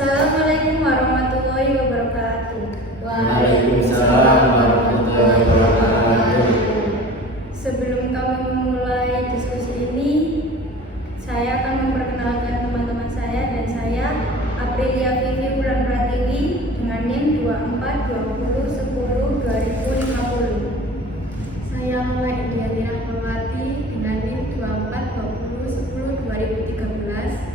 Assalamualaikum warahmatullahi wabarakatuh. Waalaikumsalam warahmatullahi wabarakatuh. Sebelum kami memulai diskusi ini, saya akan memperkenalkan teman-teman saya dan saya Aprilia Vivi Wulan Pratiwi dengan NIM 2420102050. Saya Mulai Indiani Rahmawati dengan NIM 2420102013.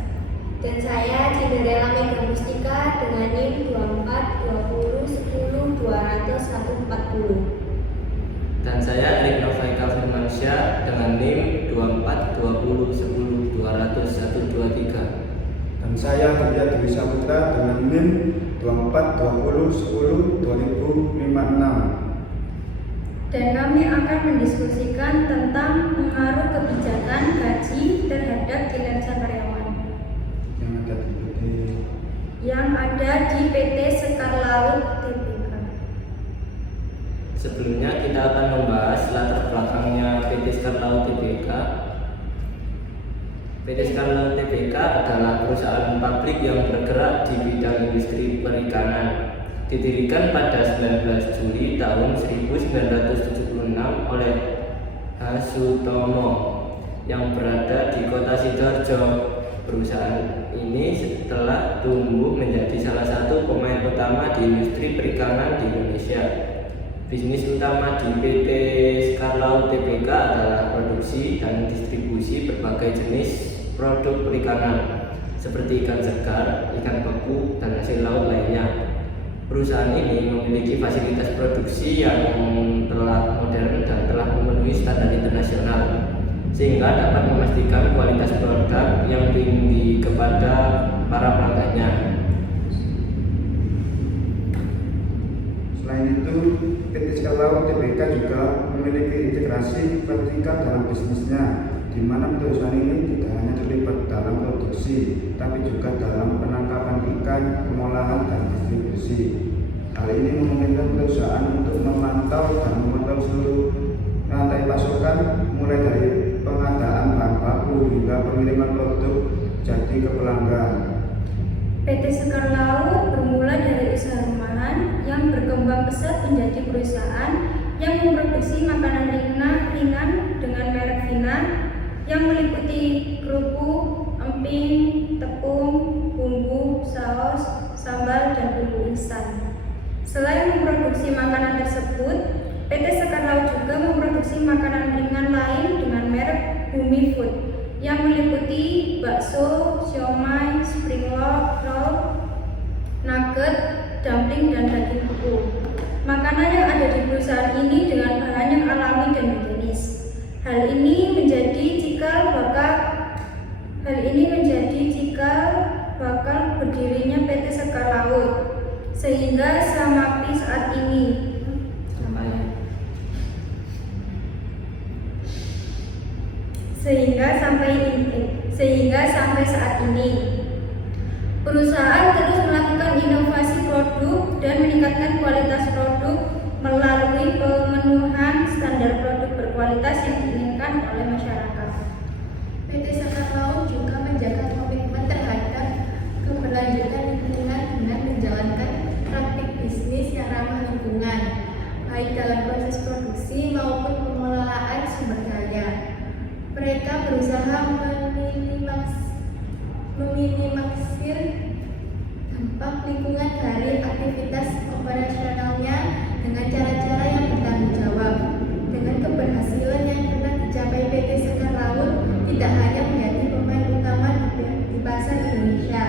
Dan saya Cinderella Mega Mustika dengan NIM 242010200140. Dan saya Erik Novaika Firmansyah dengan NIM 242010200123. Dan saya Arya Dewi Saputra dengan NIM 2420102056. Dan kami akan mendiskusikan tentang pengaruh kebijakan gaji terhadap kinerja karyawan yang ada di PT Sekar Laut Tbk. Sebelumnya kita akan membahas latar belakangnya PT Sekar Laut Tbk. PT Sekar Laut Tbk adalah perusahaan pabrik yang bergerak di bidang industri perikanan. Didirikan pada 19 Juli tahun 1976 oleh H. Sutomo yang berada di Kota Sidoarjo. Perusahaan ini setelah tumbuh menjadi salah satu pemain utama di industri perikanan di Indonesia. Bisnis utama di PT Sekar Laut Tbk adalah produksi dan distribusi berbagai jenis produk perikanan seperti ikan segar, ikan beku, dan hasil laut lainnya. Perusahaan ini memiliki fasilitas produksi yang telah modern dan telah memenuhi standar internasional, sehingga dapat memastikan kualitas produk yang tinggi kepada para pelanggannya. Selain itu, PT Sekar Laut Tbk juga memiliki integrasi vertikal dalam bisnisnya, di mana perusahaan ini tidak hanya terlibat dalam produksi, tapi juga dalam penangkapan ikan, pengolahan, dan distribusi. Hal ini memungkinkan perusahaan untuk memantau dan memantau seluruh rantai pasokan, mulai dari pengadaan bahan baku hingga pengiriman produk jadi ke pelanggan. PT Sekar Laut bermula dari usaha rumahan yang berkembang pesat menjadi perusahaan yang memproduksi makanan ringan dengan merek Vina yang meliputi kerupuk, emping, tepung, bumbu, saus, sambal, dan bumbu instan. Selain memproduksi makanan tersebut, PT Sekar Laut juga memproduksi makanan ringan lain dengan merek Bumi Food yang meliputi bakso, siomay, spring roll, nugget, dumpling, dan daging beku. Makanan yang ada di perusahaan ini dengan bahan yang alami dan higienis. Hal ini menjadi cikal bakal berdirinya PT Sekar Laut sehingga sampai saat ini. Sehingga sampai saat ini, perusahaan terus melakukan inovasi produk dan meningkatkan kualitas produk melalui pemenuhan standar produk berkualitas yang diinginkan oleh masyarakat. PT Sekar Laut juga menjaga komitmen terhadap keberlanjutan lingkungan dengan menjalankan praktik bisnis yang ramah lingkungan, baik dalam proses produksi maupun pengelolaan sumber daya. Mereka berusaha meminimalisir dampak lingkungan dari aktivitas operasionalnya dengan cara-cara yang bertanggung jawab. Dengan keberhasilan yang pernah dicapai PT Sekar Laut tidak hanya menjadi pemain utama di pasar Indonesia,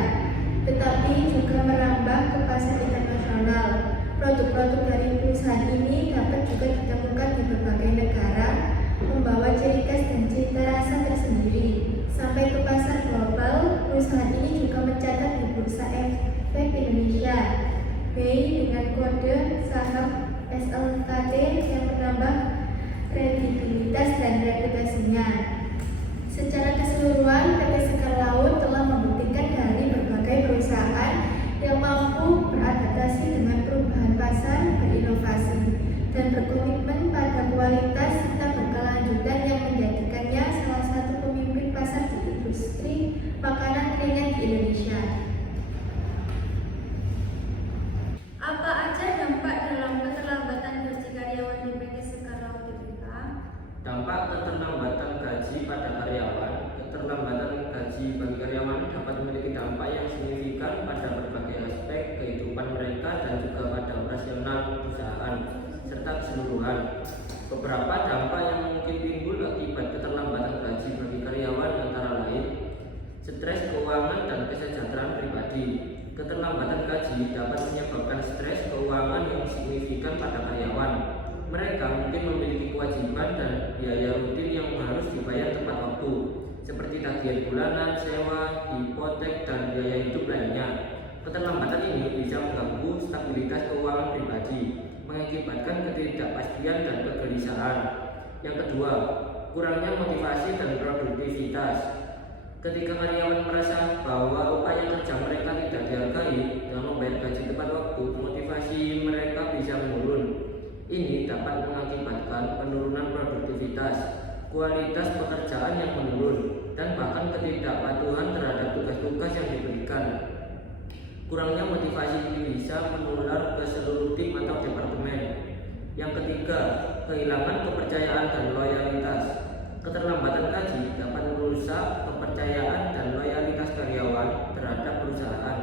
tetapi juga merambah ke pasar internasional. Produk-produk dari perusahaan ini dapat juga ditemukan di berbagai negara, membawa ciri khas dan cita rasa tersendiri. Sampai ke pasar global, perusahaan ini juga mencatat di Bursa Efek Indonesia BI dengan kode saham SLKT yang menambah kredibilitas dan reputasinya. Secara keseluruhan, PT Sekar Laut telah membuktikan dari berbagai perusahaan yang mampu beradaptasi dengan perubahan pasar, berinovasi, dan berkomitmen pada kualitas serta berkelanjutan yang menjadikannya salah satu pemimpin pasar di industri makanan ringan di Indonesia. secara keseluruhan. Beberapa dampak yang mungkin timbul akibat keterlambatan gaji bagi karyawan antara lain stres keuangan dan kesejahteraan pribadi. Keterlambatan gaji dapat menyebabkan stres keuangan yang signifikan pada karyawan. Mereka mungkin memiliki kewajiban dan biaya rutin yang harus dibayar tepat waktu, seperti tagihan bulanan, sewa, hipotek, dan biaya hidup lainnya. Keterlambatan ini bisa mengganggu stabilitas keuangan pribadi, mengakibatkan ketidakpastian dan kegelisahan. Yang kedua, kurangnya motivasi dan produktivitas. Ketika karyawan merasa bahwa upaya kerja mereka tidak dihargai dan membayar gaji tepat waktu, motivasi mereka bisa menurun. Ini dapat mengakibatkan penurunan produktivitas, kualitas pekerjaan yang menurun, dan bahkan ketidakpatuhan terhadap tugas-tugas yang diberikan. Kurangnya motivasi ini bisa menular ke seluruh tim atau departemen. Yang ketiga, kehilangan kepercayaan dan loyalitas. Keterlambatan gaji dapat merusak kepercayaan dan loyalitas karyawan terhadap perusahaan.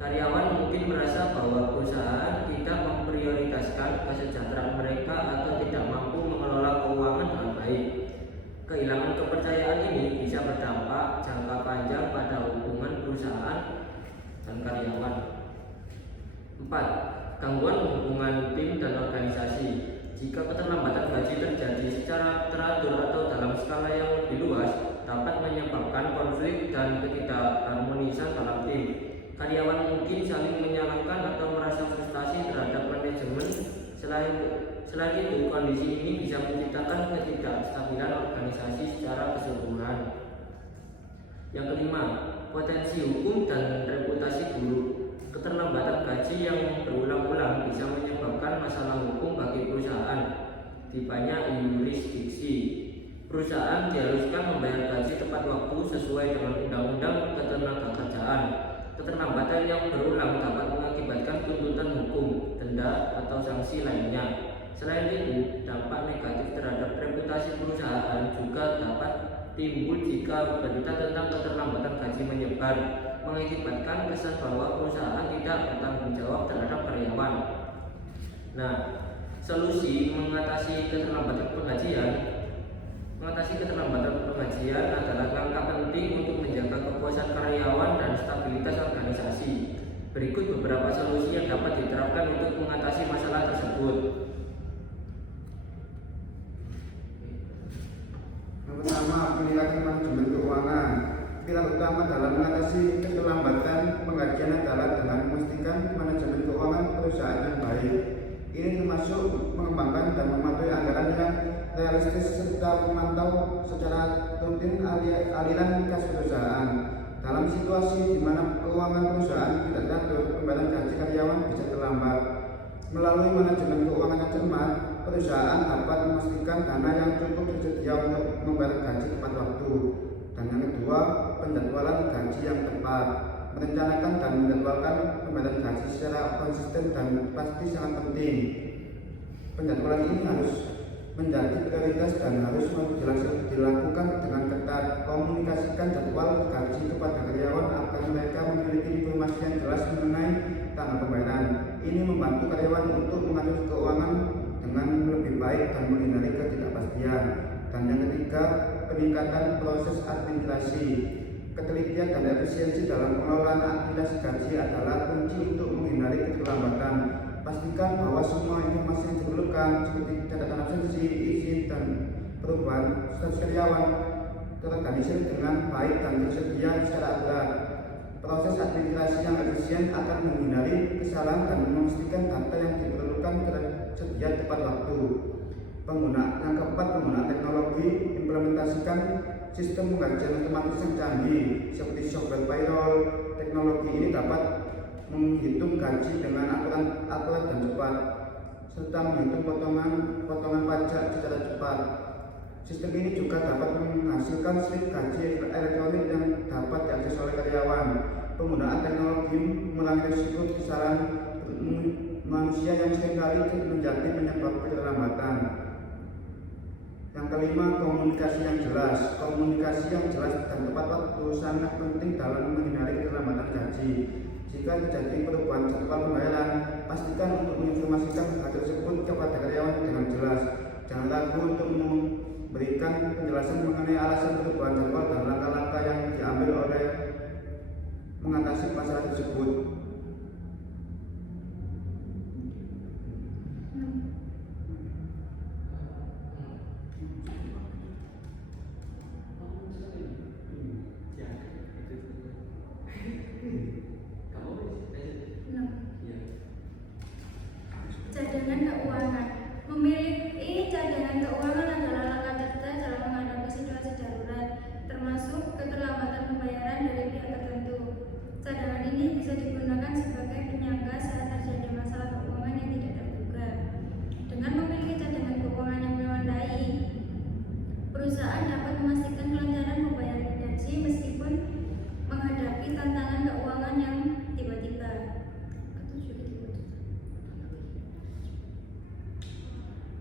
Karyawan mungkin merasa bahwa perusahaan tidak memprioritaskan kesejahteraan mereka atau tidak mampu mengelola keuangan dengan baik. Kehilangan kepercayaan ini bisa berdampak jangka panjang pada hubungan perusahaan dan karyawan. 4. Gangguan hubungan tim dan organisasi. Jika keterlambatan gaji terjadi secara teratur atau dalam skala yang lebih luas, dapat menyebabkan konflik dan ketidakharmonisan dalam tim. Karyawan mungkin saling menyalahkan atau merasa frustasi terhadap manajemen. Selain itu, kondisi ini bisa menciptakan ketidakstabilan organisasi secara keseluruhan. Yang kelima, potensi hukum dan reputasi buruk. Keterlambatan gaji yang berulang-ulang bisa menyebabkan masalah hukum bagi perusahaan di banyak yurisdiksi. Perusahaan diharuskan membayar gaji tepat waktu sesuai dengan undang-undang ketenagakerjaan. Keterlambatan yang berulang dapat mengakibatkan tuntutan hukum, denda, atau sanksi lainnya. Selain itu, dampak negatif terhadap reputasi perusahaan juga dapat timbul jika berita tentang keterlambatan gaji menyebar, mengakibatkan kesan bahwa perusahaan tidak bertanggung jawab terhadap karyawan. Nah, solusi mengatasi keterlambatan penggajian adalah langkah penting untuk menjaga kepuasan karyawan dan stabilitas organisasi. Berikut beberapa solusi yang dapat diterapkan untuk mengatasi masalah tersebut. Yang pertama, peningkatan manajemen keuangan. Pilar utama dalam mengatasi keterlambatan penggajian adalah dengan memastikan manajemen keuangan perusahaan yang baik. Ini termasuk mengembangkan dan mematuhi anggaran yang realistis serta memantau secara rutin aliran kas perusahaan. Dalam situasi di mana keuangan perusahaan tidak teratur, pembayaran gaji karyawan bisa terlambat. Melalui manajemen keuangan yang cermat, perusahaan dapat memastikan dana yang cukup tersedia untuk membayar gaji tepat waktu. Dan yang kedua, penjadwalan gaji yang tepat. Merencanakan dan menjadwalkan pembayaran gaji secara konsisten dan pasti sangat penting. Penjadwalan ini harus menjadi prioritas dan harus dilakukan dengan ketat. Komunikasikan jadwal gaji kepada karyawan agar mereka memiliki informasi yang jelas mengenai tanggal pembayaran. Ini membantu karyawan untuk mengatur keuangan dengan lebih baik dan menghindari ketidakpastian. Dan yang ketiga, peningkatan proses administrasi. Ketelitian dan efisiensi dalam pengelolaan administrasi gaji adalah kunci untuk menghindari keterlambatan. Pastikan bahwa semua informasi yang diperlukan seperti catatan absensi, izin, dan perubahan status karyawan terorganisir dengan baik dan tersedia secara akurat. Proses administrasi yang efisien akan menghindari kesalahan dan memastikan data yang diperlukan tersedia tepat waktu. Yang keempat, penggunaan teknologi. Implementasikan sistem penggajian otomatis yang canggih seperti software payroll. Teknologi ini dapat menghitung gaji dengan akurat dan cepat, serta menghitung potongan pajak secara cepat. Sistem ini juga dapat menghasilkan slip gaji elektronik yang dapat diakses oleh karyawan. Penggunaan teknologi mengurangi risiko kesalahan manusia yang seringkali menjadi penyebab keterlambatan. Yang kelima, komunikasi yang jelas. Komunikasi yang jelas dan tepat waktu sangat penting dalam menghindari keterlambatan gaji. Jika terjadi perubahan jadwal pembayaran, pastikan untuk menginformasikan hal tersebut kepada karyawan dengan jelas. Jangan ragu untuk memberikan penjelasan mengenai alasan perubahan jadwal dan langkah-langkah yang diambil oleh mengatasi masalah tersebut. Cadangan keuangan. Memiliki cadangan keuangan adalah langkah cerdas dalam menghadapi situasi darurat, termasuk keterlambatan pembayaran dari pihak tertentu. Cadangan ini bisa digunakan sebagai penyangga saat terjadi masalah keuangan yang tidak terduga. Dengan memiliki cadangan keuangan yang memadai, perusahaan dapat memastikan kelancaran membayar gaji meskipun menghadapi tantangan keuangan yang tiba-tiba.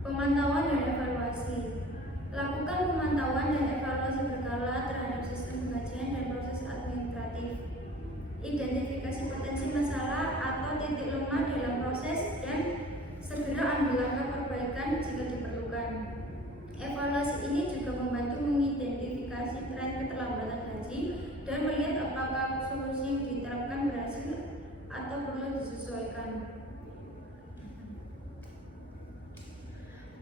Pemantauan dan evaluasi. Lakukan pemantauan dan evaluasi berkala terhadap sistem penggajian dan proses administratif. Identifikasi potensi masalah atau titik lemah dalam proses dan segera ambil langkah perbaikan jika diperlukan. Evaluasi ini juga membantu mengidentifikasi tren keterlambatan gaji dan melihat apakah solusi yang diterapkan berhasil atau perlu disesuaikan.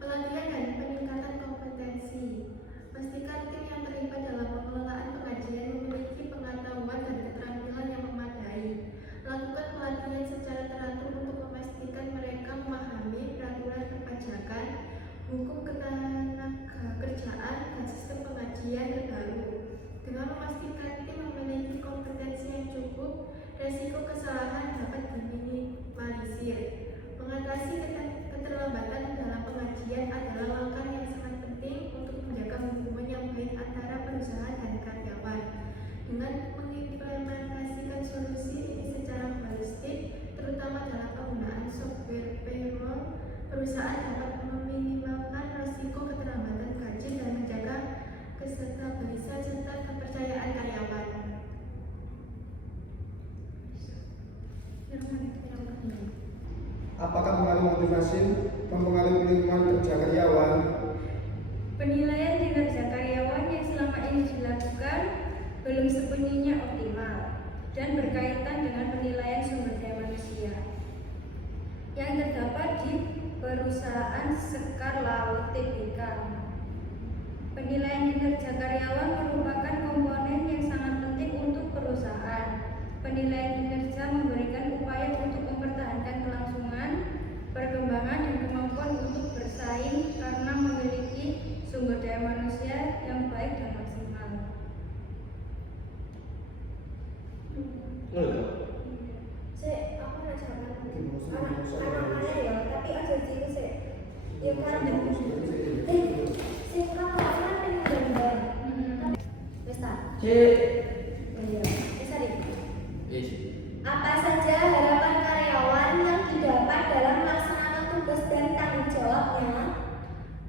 Pelatihan dan peningkatan kompetensi. Pastikan tim yang terlibat dalam pengelolaan pengajian memiliki pengetahuan dan keterampilan yang memadai. Lakukan pelatihan secara teratur untuk memastikan mereka memahami peraturan perpajakan, hukum ketenagakerjaan, dan sistem pengajian terbaru. Dengan memastikan tim memiliki kompetensi yang cukup, resiko kesalahan dapat diminimalisir. Mengatasi keterlambatan dalam pengajian adalah langkah yang sangat penting untuk menjaga hubungan yang baik antara perusahaan dan karyawan. Dengan mengimplementasikan solusi ini secara holistik, terutama dalam penggunaan software payroll, perusahaan dapat meminimalkan risiko keterlambatan gaji dan menjaga kestabilisan serta kepercayaan karyawan. Apakah pengaruh motivasi mempengaruhi lingkungan kerja karyawan? Penilaian kinerja karyawan yang selama ini dilakukan belum sepenuhnya optimal dan berkaitan dengan penilaian sumber daya manusia yang terdapat di perusahaan Sekar Laut Tbk. Penilaian kinerja karyawan merupakan komponen yang sangat penting untuk perusahaan. Penilaian kinerja memberikan upaya untuk mempertahankan kelangsungan, perkembangan, dan kemampuan untuk bersaing karena memiliki sumber daya manusia yang baik dan maksimal. Aku nak jangan anak-anak ya, tapi aja cilik sih. Ya kan, sing kawan ning gambar. Wis ta? Iya. Yes. Apa saja harapan karyawan yang didapat dalam melaksanakan tugas dan tanggung jawabnya?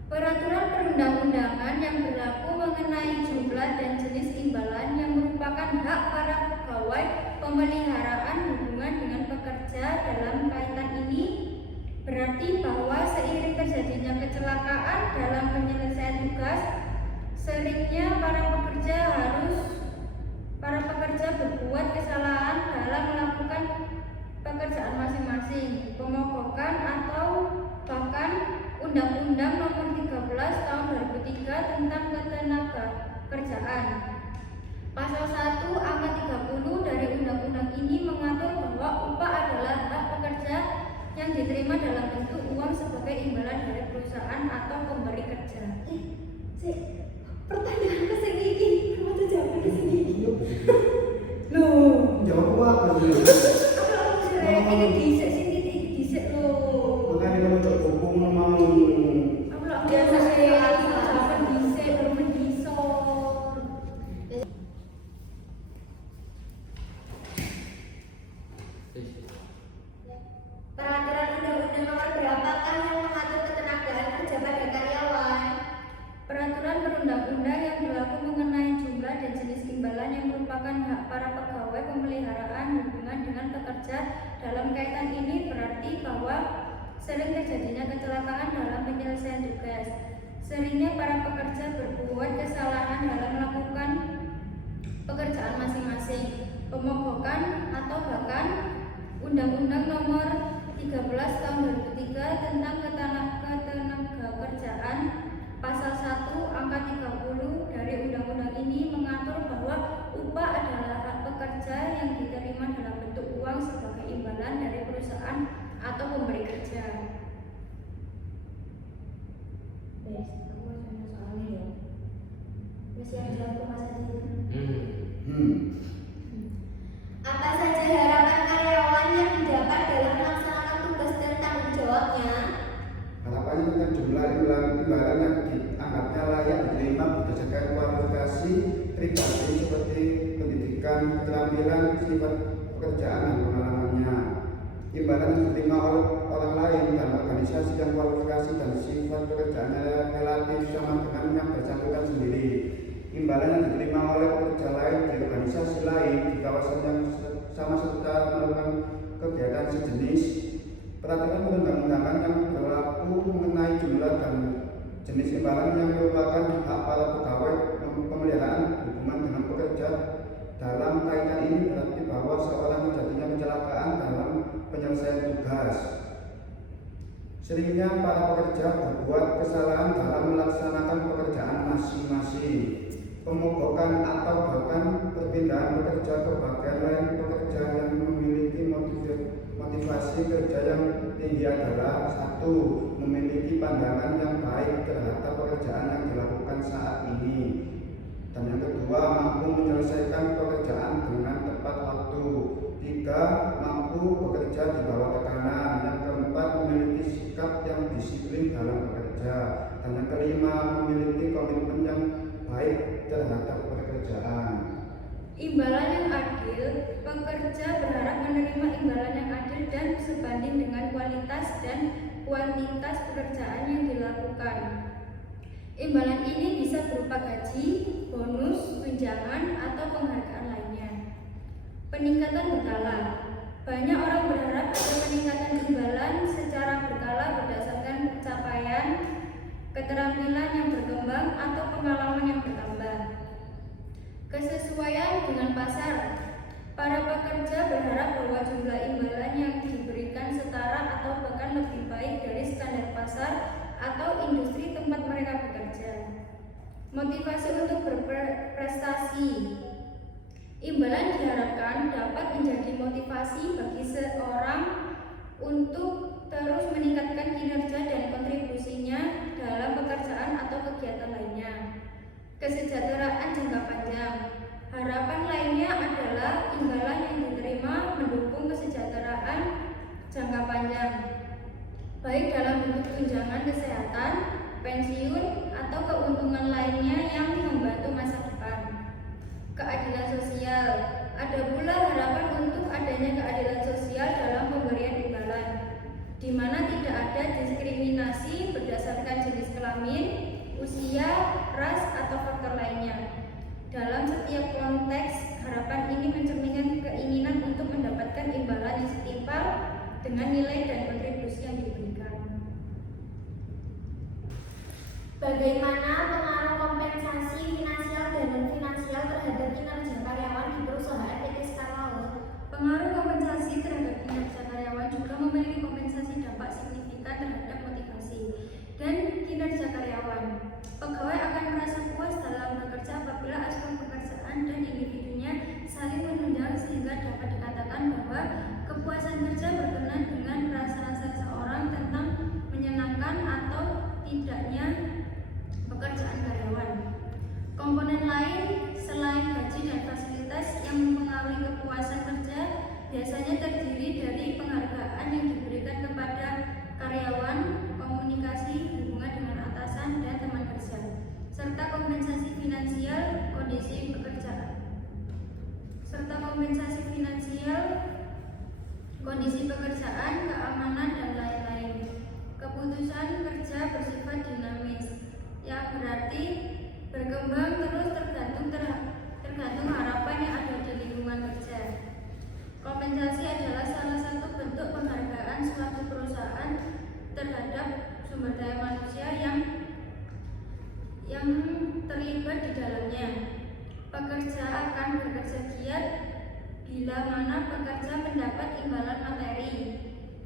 Peraturan perundang-undangan yang berlaku mengenai jumlah dan jenis imbalan yang merupakan hak para pegawai pemeliharaan hubungan dengan pekerja dalam kaitan ini berarti bahwa seiring terjadinya kecelakaan dalam penyelesaian tugas, seringnya para pekerja berbuat kesalahan dalam melakukan pekerjaan masing-masing, pemogokan atau bahkan Undang-Undang Nomor 13 Tahun 2003 tentang Ketenagakerjaan. Pasal 1 Angka 30 dari undang-undang ini mengatur bahwa upah adalah hak pekerja yang diterima dalam bentuk uang sebagai imbalan dari perusahaan atau pemberi kerja. Pertanyaan ke sing iki, kamu tuh jawab ke sing iki. Loh, Jawab apa dulu? aku ini dhisik sing titik dhisik lho. Makanya kamu coba hubung mau. Aku lak biasa jawaban dhisik baru mendisor. Peraturan undang-undang nomor berapakah yang mengatur ketenagaan kerja pada karyawan? Peraturan perundang-undang yang berlaku mengenai jumlah dan jenis imbalan yang merupakan hak para pegawai pemeliharaan hubungan dengan pekerja pekerja dalam kaitan ini berarti bahwa sering terjadinya kecelakaan dalam penyelesaian tugas. Seringnya para pekerja berbuat kesalahan dalam melakukan pekerjaan masing-masing, pemogokan atau bahkan Undang-Undang Nomor 13 Tahun 2003 tentang Ketenagakerjaan Pasal 1 Angka 30 dari undang-undang ini mengatur bahwa upah adalah hak pekerja yang diterima dalam bentuk uang sebagai imbalan dari perusahaan atau pemberi kerja. Yes, aku mau tanya soalnya ya. Masih ada jawab Mas Adi. Apa saja harapan karyawan yang didapat dalam melaksanakan tugas dan tanggung jawabnya? Harapannya tentang jumlah imbalan yang dianggapnya layak diterima berdasarkan kualifikasi pribadi seperti pendidikan, keterampilan, sifat pekerjaan dan pengalamannya. Imbalan yang diterima oleh orang lain dan organisasi dan kualifikasi dan sifat pekerjaannya relatif sama dengan yang bersangkutan sendiri. Imbalan yang diterima oleh pekerja lain di organisasi lain di kawasan yang sama serta melakukan kegiatan sejenis. Peraturan perundang-undangan yang berlaku mengenai jumlah dan jenis imbalan yang merupakan hak para pegawai pemeliharaan hubungan dengan pekerja dalam kaitan ini berarti bahwa seorang terjadinya kecelakaan dalam penyelesaian tugas. Seringnya para pekerja berbuat kesalahan dalam melaksanakan pekerjaan masing-masing, pemogokan atau bahkan perpindahan pekerja ke bagian lain pekerja yang memiliki motivasi kerja yang tinggi adalah: 1. Memiliki pandangan yang baik terhadap pekerjaan yang dilakukan saat ini, dan yang kedua, mampu menyelesaikan pekerjaan dengan tepat waktu. 3. Mampu bekerja di bawah tekanan. Yang keempat, memiliki sikap yang disiplin dalam bekerja, dan yang kelima, memiliki komitmen yang baik terhadap pekerjaan. Imbalan yang adil, pekerja berharap menerima imbalan yang adil dan sebanding dengan kualitas dan kuantitas pekerjaan yang dilakukan. Imbalan ini bisa berupa gaji, bonus, tunjangan, atau penghargaan lainnya. Peningkatan berkala. Banyak orang berharap ada peningkatan imbalan secara berkala berdasarkan capaian, keterampilan yang berkembang, atau pengalaman yang bertambah. Kesesuaian dengan pasar. Para pekerja berharap bahwa jumlah imbalan yang diberikan setara atau bahkan lebih baik dari standar pasar atau industri tempat mereka bekerja. Motivasi untuk berprestasi. Imbalan diharapkan dapat menjadi motivasi bagi seorang untuk terus meningkatkan kinerja dan kontribusinya dalam pekerjaan atau kegiatan lainnya. Kesejahteraan jangka panjang. Harapan lainnya adalah imbalan yang diterima mendukung kesejahteraan jangka panjang, baik dalam bentuk tunjangan kesehatan, pensiun, atau keuntungan lainnya yang membantu masa depan. Keadilan sosial. Ada pula harapan untuk adanya keadilan sosial dalam pemberian imbalan, di mana tidak ada diskriminasi berdasarkan jenis kelamin, usia, ras, atau faktor lainnya. Dalam setiap konteks, harapan ini mencerminkan keinginan untuk mendapatkan imbalan yang setimpal dengan nilai dan kontribusi yang diberikan. Bagaimana pengaruh kompensasi finansial dan non-finansial terhadap kinerja karyawan di perusahaan PT Skarlaut? Pengaruh kompensasi terhadap kinerja karyawan juga memiliki kompensasi dampak signifikan terhadap motivasi dan kinerja karyawan. Pegawai akan merasa puas dalam bekerja apabila aspek pekerjaan dan individunya saling menunjang sehingga dapat dikatakan bahwa kepuasan kerja berkenaan dengan rasa-rasa seseorang tentang menyenangkan atau tidaknya pekerjaan karyawan. Komponen lain selain gaji dan fasilitas yang mempengaruhi kepuasan kerja biasanya terdiri dari penghargaan yang diberikan kepada karyawan, komunikasi, hubungan dengan atasan dan teman kerja, serta kompensasi finansial, kondisi pekerjaan, keamanan, dan lain-lain. Keputusan kerja bersifat dinamis, yang berarti berkembang terus tergantung harapan yang ada di lingkungan kerja. Kompensasi adalah salah satu bentuk penghargaan suatu perusahaan terhadap sumber daya manusia yang terlibat di dalamnya. Pekerja akan bekerja giat bila mana pekerja mendapat imbalan materi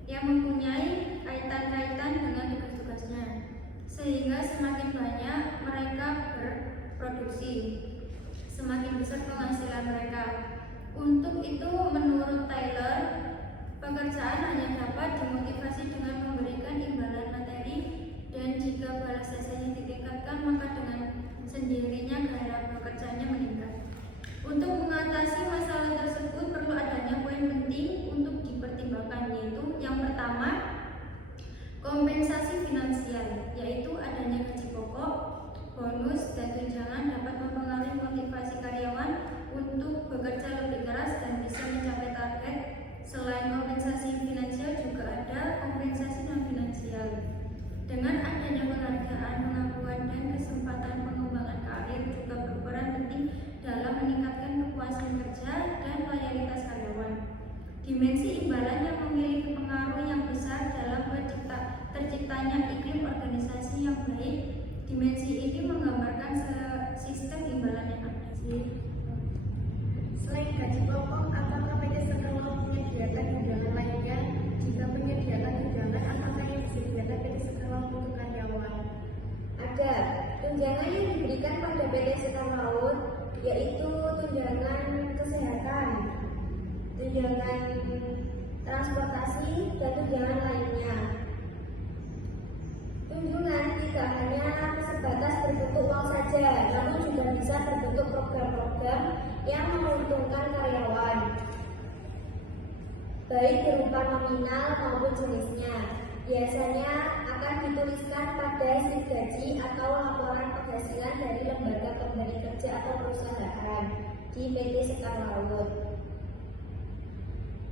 yang mempunyai kaitan-kaitan dengan tugas-tugasnya, sehingga semakin banyak mereka berproduksi, semakin besar penghasilan mereka. Untuk itu, menurut Taylor, pekerjaan hanya dapat dimotivasi dengan memberikan imbalan materi, dan jika balas jasanya ditingkatkan, maka dengan sendirinya gairah bekerjanya meningkat. Untuk mengatasi masalah tersebut perlu adanya poin penting untuk dipertimbangkan, yaitu yang pertama, kompensasi finansial, yaitu adanya gaji pokok, bonus, dan tunjangan dapat mempengaruhi motivasi karyawan untuk bekerja lebih keras dan bisa mencapai target. Selain kompensasi finansial juga ada kompensasi non finansial. Dengan adanya penghargaan, pengakuan, dan kesempatan pengembangan karir juga berperan penting dalam meningkatkan kepuasan kerja dan loyalitas karyawan. Dimensi imbalan yang memiliki pengaruh yang besar dalam terciptanya iklim organisasi yang baik. Dimensi ini menggambarkan sistem imbalan yang ada. Selain gaji pokok, apakah PT Sekarlau menyediakan tunjangan lainnya? Jika menyediakan tunjangan, apakah yang disediakan PT Sekarlau untuk karyawan? Ada. Tunjangan yang diberikan pada PT Sekarlau yaitu tunjangan kesehatan, tunjangan transportasi, dan tunjangan lainnya. Tunjangan tidak hanya sebatas berbentuk uang saja, namun juga bisa berbentuk program-program yang menguntungkan karyawan, baik berupa nominal maupun jenisnya. Biasanya akan dituliskan pada slip gaji atau laporan penghasilan dari lembaga pemberi kerja atau perusahaan di PT Sekarlau.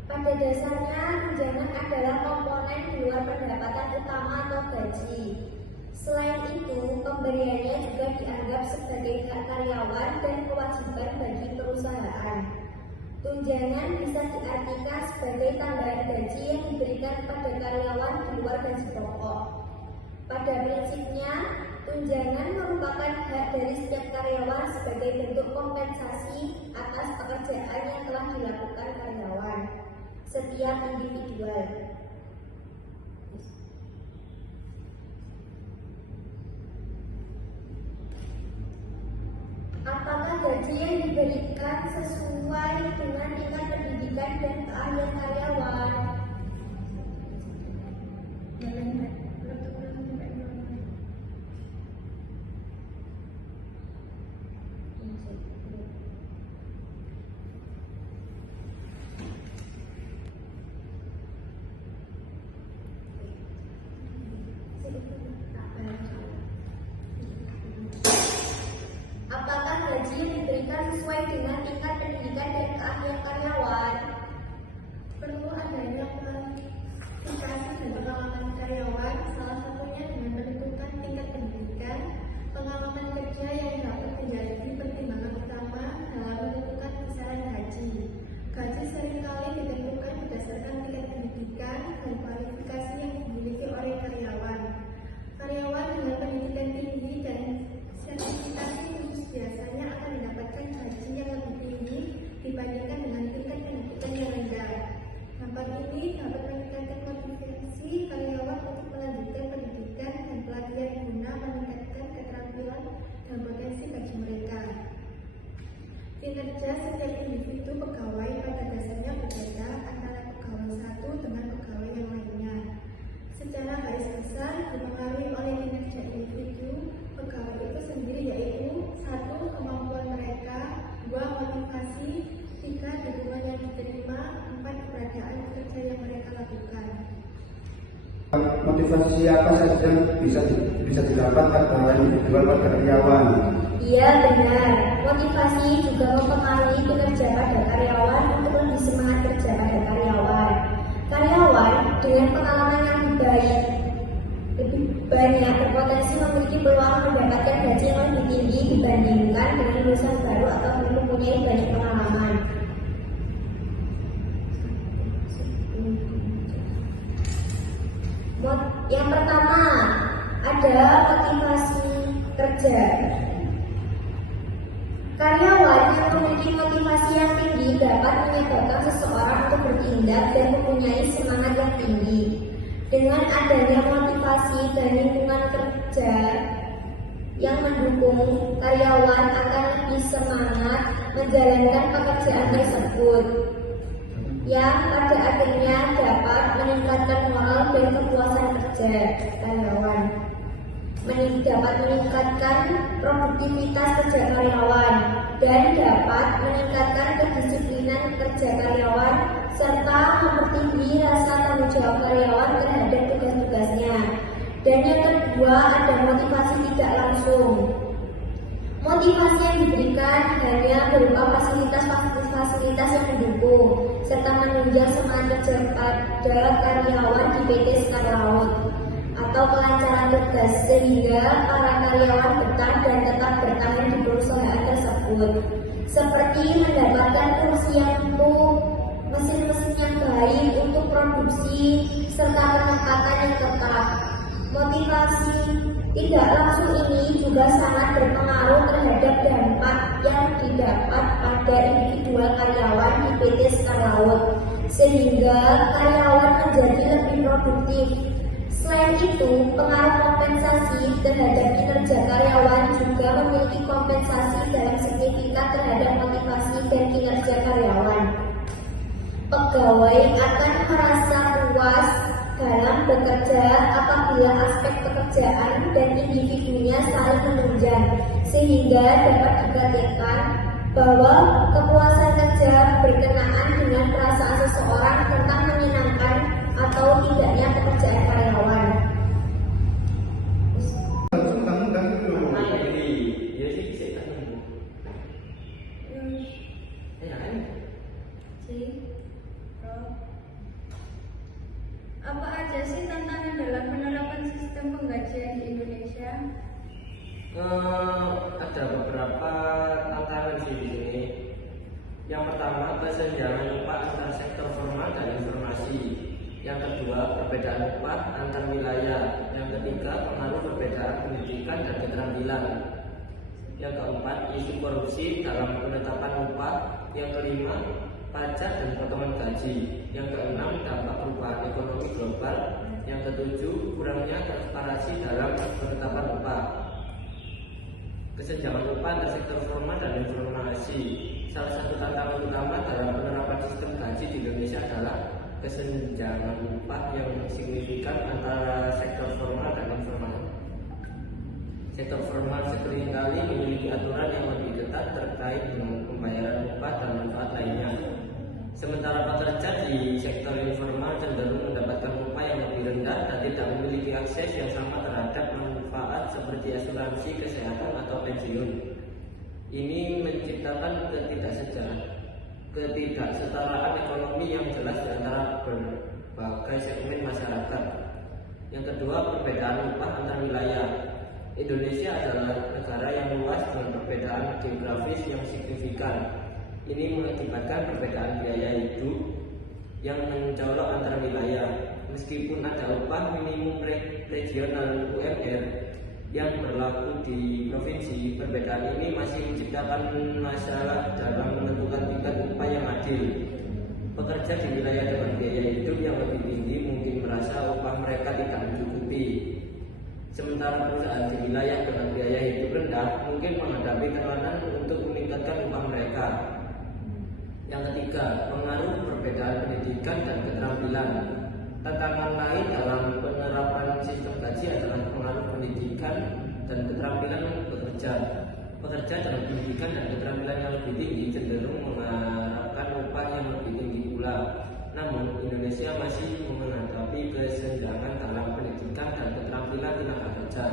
Pada dasarnya, tunjangan adalah komponen di luar pendapatan utama atau gaji. Selain itu, pemberiannya juga dianggap sebagai hak karyawan dan kewajiban bagi perusahaan. Tunjangan bisa diartikan sebagai tambahan gaji yang diberikan kepada karyawan di luar gaji pokok. Pada prinsipnya, tunjangan merupakan hak dari setiap karyawan sebagai bentuk kompensasi atas pekerjaan yang telah dilakukan karyawan setiap individual. Apakah gaji yang diberikan sesuai dengan tingkat pendidikan dan keahlian karyawan? Apakah gaji yang diberikan sesuai dengan tingkat pendidikan dan keahlian karyawan? Perlu adanya kualifikasi dan pengalaman karyawan, salah satunya dengan menentukan tingkat pendidikan. Pengalaman kerja yang dapat menjadi pertimbangan utama dalam menentukan kisaran gaji. Gaji seringkali ditentukan berdasarkan tingkat pendidikan dan kualifikasi yang dimiliki oleh karyawan. Karyawan dengan pendidikan tinggi dan sertifikasi khusus biasanya akan mendapatkan gaji yang lebih tinggi dibandingkan dengan tingkat pendidikan yang rendah. Dampak ini dapat meningkatkan motivasi karyawan untuk melanjutkan pendidikan dan pelatihan guna meningkatkan keterampilan dan potensi gaji mereka. Kinerja setiap individu pegawai pada dasarnya berbeda antara pegawai satu dengan pegawai yang lainnya. Secara garis besar dipengaruhi oleh kinerja individu pegawai itu sendiri, yaitu 1. Kemampuan mereka, 2. Motivasi, 3. Dukungan yang diterima, 4. Keberadaan kerja yang mereka lakukan. Motivasi apa saja bisa didapat pada individual pada karyawan? Iya benar, motivasi juga mempengaruhi kinerja pada karyawan untuk lebih semangat kerja pada karyawan. Karyawan dengan pengalaman yang lebih banyak berpotensi memiliki peluang mendapatkan gaji yang lebih tinggi dibandingkan dengan lulusan baru atau belum mempunyai banyak pengalaman. Yang pertama, ada motivasi kerja. Karyawan yang memiliki motivasi yang tinggi dapat menyebabkan seseorang untuk bertindak dan mempunyai semangat yang tinggi. Dengan adanya motivasi dan lingkungan kerja yang mendukung, karyawan akan lebih semangat menjalankan pekerjaan tersebut, yang pada akhirnya dapat meningkatkan moral dan kepuasan kerja karyawan, dapat meningkatkan produktivitas kerja karyawan, dan dapat meningkatkan kedisiplinan kerja karyawan, serta mempertinggi rasa tanggung jawab karyawan terhadap tugas-tugasnya. Dan yang kedua, ada motivasi tidak langsung. Motivasi yang diberikan hanya berupa fasilitas-fasilitas yang mendukung serta menunjang semangat kerja pada karyawan di PT Sekar Laut atau kelancaran tugas, sehingga para karyawan betah dan tetap bertahan di perusahaan tersebut, seperti mendapatkan kursi yang empuk, mesin-mesin yang baik untuk produksi, serta penempatan yang tetap. Motivasi tidak langsung ini juga sangat berpengaruh terhadap dampak yang didapat pada individual karyawan di PT Sekar Laut, sehingga karyawan menjadi lebih produktif. Selain itu, pengaruh kompensasi terhadap kinerja karyawan juga memiliki kompensasi dalam signifikan terhadap motivasi dan kinerja karyawan. Pegawai akan merasa puas dalam bekerja apabila aspek pekerjaan dan individunya saling menunjang, sehingga dapat dikatakan bahwa kepuasan kerja berkenaan dengan perasaan seseorang tentang menyenangkan atau tidaknya pekerjaan karyawan. Apa aja sih tantangan dalam penerapan sistem penggajian di Indonesia? Ada beberapa tantangan sih di sini. Yang pertama, kesenjangan upah antar sektor formal dan informasi. Yang kedua, perbedaan upah antar wilayah. Yang ketiga, pengaruh perbedaan pendidikan dan keterampilan. Yang keempat, isu korupsi dalam penetapan upah. Yang kelima, pajak dan potongan gaji. Yang keenam, dampak perubahan ekonomi global. Yang ketujuh, kurangnya transparansi dalam penetapan upah. Kesenjangan upah antar sektor formal dan informasi. Salah satu tantangan utama dalam penerapan sistem gaji di Indonesia adalah kesenjangan upah yang signifikan antara sektor formal dan informal. Sektor formal seringkali memiliki aturan yang lebih ketat terkait dengan pembayaran upah dan manfaat lainnya. Sementara pekerja di sektor informal cenderung mendapatkan upah yang lebih rendah dan tidak memiliki akses yang sama terhadap manfaat seperti asuransi kesehatan atau pensiun. Ini menciptakan ketidaksetaraan ekonomi yang jelas di antara berbagai segmen masyarakat. Yang kedua, perbedaan upah antar wilayah. Indonesia adalah negara yang luas dengan perbedaan geografis yang signifikan. Ini mengakibatkan perbedaan biaya hidup yang mencolok antar wilayah. Meskipun ada upah minimum regional UMR yang berlaku di provinsi, perbedaan ini masih menciptakan masalah dalam menentukan tingkat upah yang adil. Pekerja di wilayah dengan biaya hidup yang lebih tinggi mungkin merasa upah mereka tidak mencukupi. Sementara perusahaan di wilayah dengan biaya hidup rendah mungkin menghadapi tekanan untuk meningkatkan upah mereka. Yang ketiga, pengaruh perbedaan pendidikan dan keterampilan. Tantangan lain dalam penerapan sistem gaji adalah pengaruh pendidikan dan keterampilan pekerja. Pekerja dengan pendidikan dan keterampilan yang lebih tinggi cenderung mengharapkan upah yang lebih tinggi pula. Namun, Indonesia masih menghadapi kesenjangan dalam pendidikan dan keterampilan tenaga kerja.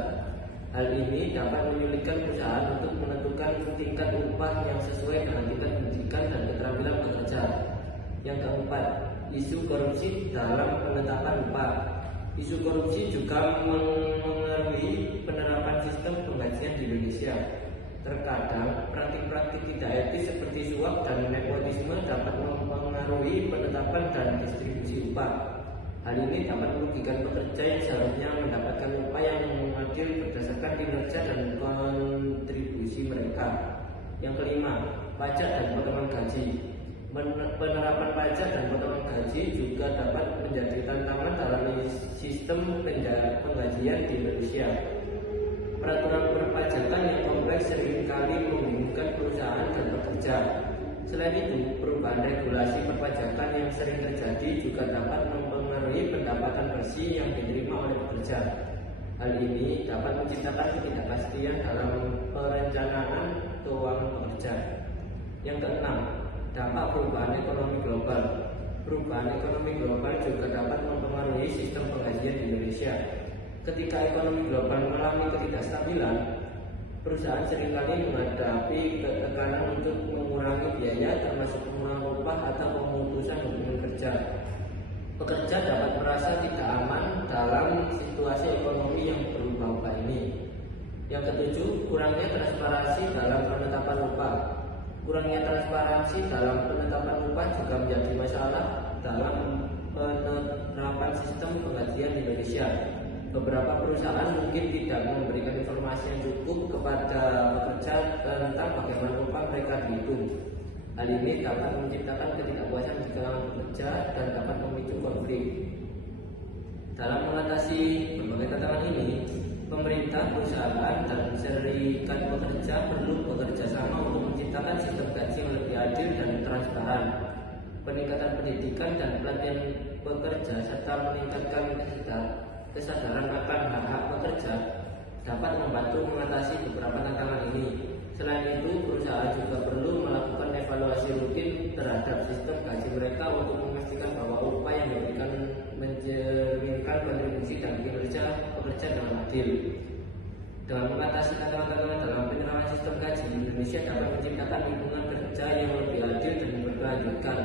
Hal ini dapat menyulitkan perusahaan untuk menentukan tingkat upah yang sesuai dengan tingkat pendidikan dan keterampilan pekerja. Yang keempat, isu korupsi dalam penetapan upah. Isu korupsi juga mengaruhi penerapan sistem penggajian di Indonesia. Terkadang, praktik-praktik tidak etis seperti suap dan nepotisme dapat mempengaruhi penetapan dan distribusi upah. Hal ini dapat merugikan pekerja yang seharusnya mendapatkan upah yang adil berdasarkan kinerja dan kontribusi mereka. Yang kelima, pajak dan potongan gaji. Penerapan pajak dan potongan gaji juga dapat menjadi tantangan dalam sistem penggajian di Indonesia. Peraturan perpajakan yang kompleks seringkali membingungkan perusahaan dan pekerja. Selain itu, perubahan regulasi perpajakan yang sering terjadi juga dapat mempengaruhi pendapatan bersih yang diterima oleh pekerja. Hal ini dapat menciptakan ketidakpastian dalam perencanaan keuangan pekerja. Yang keenam, dampak perubahan ekonomi global. Perubahan ekonomi global juga dapat mempengaruhi sistem penggajian di Indonesia. Ketika ekonomi global mengalami ketidakstabilan, perusahaan seringkali menghadapi tekanan untuk mengurangi biaya termasuk pengurangan upah atau pemutusan hubungan kerja. Pekerja dapat merasa tidak aman dalam situasi ekonomi yang berubah-ubah ini. Yang ketujuh, kurangnya transparansi dalam penetapan upah. Kurangnya transparansi dalam penetapan upah juga menjadi masalah dalam penerapan sistem penggajian di Indonesia. Beberapa perusahaan mungkin tidak memberikan informasi yang cukup kepada pekerja tentang bagaimana upah mereka dihitung. Hal ini dapat menciptakan ketidakpuasan di kalangan pekerja dan dapat memicu konflik. Dalam mengatasi berbagai tantangan ini, pemerintah, perusahaan, dan serikat pekerja perlu bekerja sama untuk menciptakan sistem gaji yang lebih adil dan transparan. Peningkatan pendidikan dan pelatihan pekerja serta meningkatkan kesadaran akan hak-hak pekerja dapat membantu mengatasi beberapa tantangan ini. Selain itu, perusahaan juga perlu melakukan evaluasi rutin terhadap sistem gaji mereka untuk memastikan bahwa upah yang diberikan mencerminkan kontribusi dan kinerja pekerja dengan adil. Dengan mengatasi tantangan-tantangan dalam penerapan sistem gaji, Indonesia dapat menciptakan lingkungan kerja yang lebih adil dan berkelanjutan,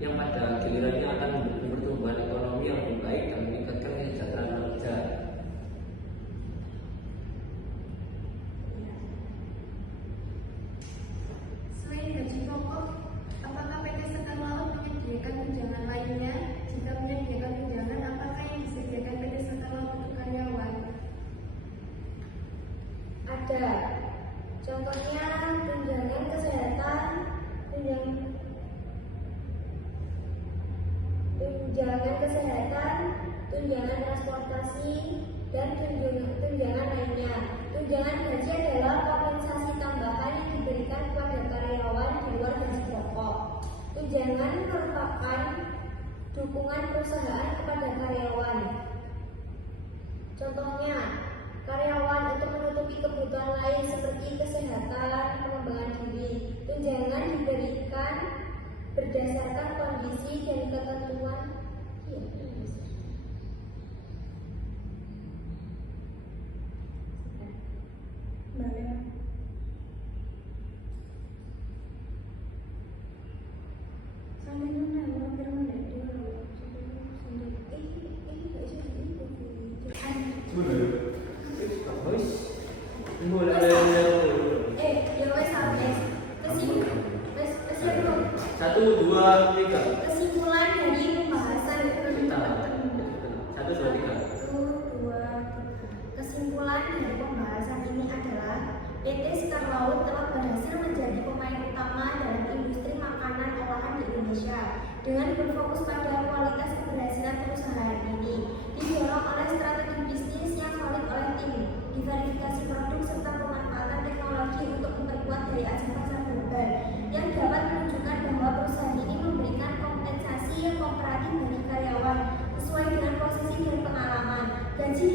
yang pada gilirannya akan mendukung pertumbuhan ekonomi yang lebih baik dan meningkatkan kesejahteraan pekerja. Selain gaji pokok, apakah PT Sekar Laut menyediakan tunjangan lainnya? Jika menyediakan tunjangan, apakah yang disediakan PT Sekar Laut untuk karyawan? Ada. Contohnya tunjangan kesehatan, tunjangan transportasi, dan tunjangan lainnya. Tunjangan gaji adalah kompensasi tambahan yang diberikan kepada karyawan di luar gaji pokok. Tunjangan merupakan dukungan perusahaan kepada karyawan. Contohnya, karyawan untuk menutupi kebutuhan lain seperti kesehatan, pengembangan diri. Tunjangan diberikan berdasarkan kondisi dan ketentuan. Satu, dua, tiga. Kesimpulan dari pembahasan Satu, dua, tiga. Kesimpulan dari pembahasan ini adalah PT Sekar Laut telah berhasil menjadi pemain utama dalam industri makanan olahan di Indonesia dengan berfokus pada kualitas keberhasilan perusahaan ini, didorong oleh strategi bisnis yang solid oleh tim, diverifikasi produk serta pemanfaatan teknologi untuk memperkuat daya saing pasar global yang dapat menunjukkan bahwa perusahaan ini memberikan kompensasi yang kooperatif bagi karyawan sesuai dengan posisi dan pengalaman. Gaji